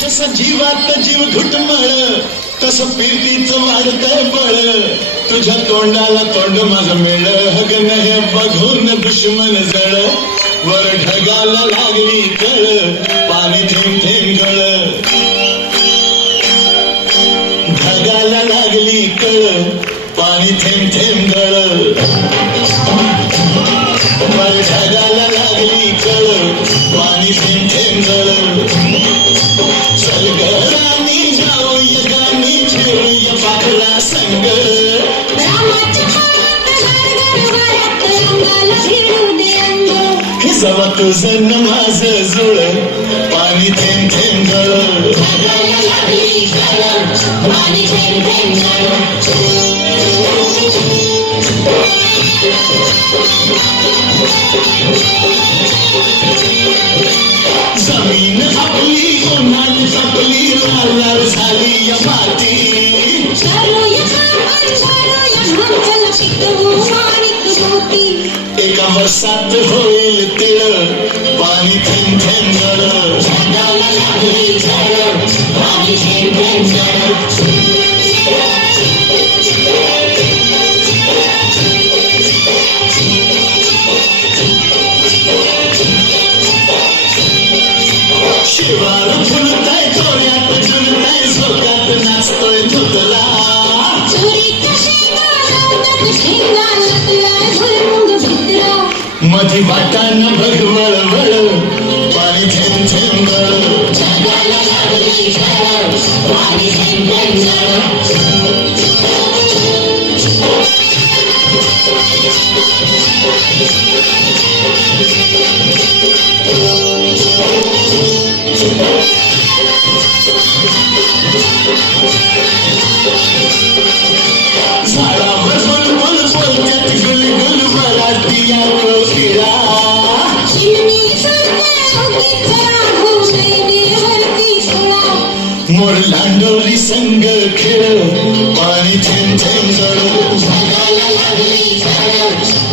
जसा जीवात जीव घुटमळ तसं प्रीतीचं वाढतंय बळ तुझ्या तोंडाला तोंड माझं मेळ हगन हे बघून दुश्मन जळ वर ढगाला लागली कळ पाणी थेंब थेंब गळ ढगाला लागली कळ पाणी थेंब थेंब गळ वर ढगाला लागली कळ पाणी थेंब थेंब गळ चल गरानी जाऊया गाणी खेळूया पाखरा संग हे जवा तुझं न माझं जुळ पाणी थेंब थेंब गळ जमीन आपली उन्हात तपली लाल लाल झाली या माती एका वर्षात होईल तिळ पाणी थेंब थेंब गळ पाणी थेंब थेंब गळ शिवार फुलताय चोऱ्यात झुलताय झोक्यात नाचतोय धुतला मधी वाटान बघ वळवळ पाणी थेंब थेंब गळ पाणी थेंब थेंब झाडावर बुलबुल बोलत्यात गुलगुल मराठी या कोकिळा मोर लांडोरी संग खेळ पाणी थेंब थेंब गळ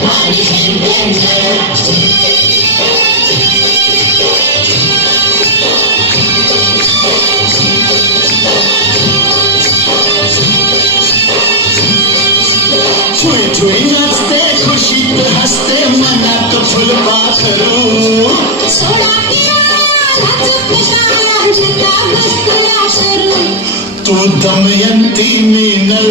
पाणी थेंब थेंब गळ छुई छुई नाचते खुशीत हसते मनात फुलपाखरू तू दमयंती मी नळ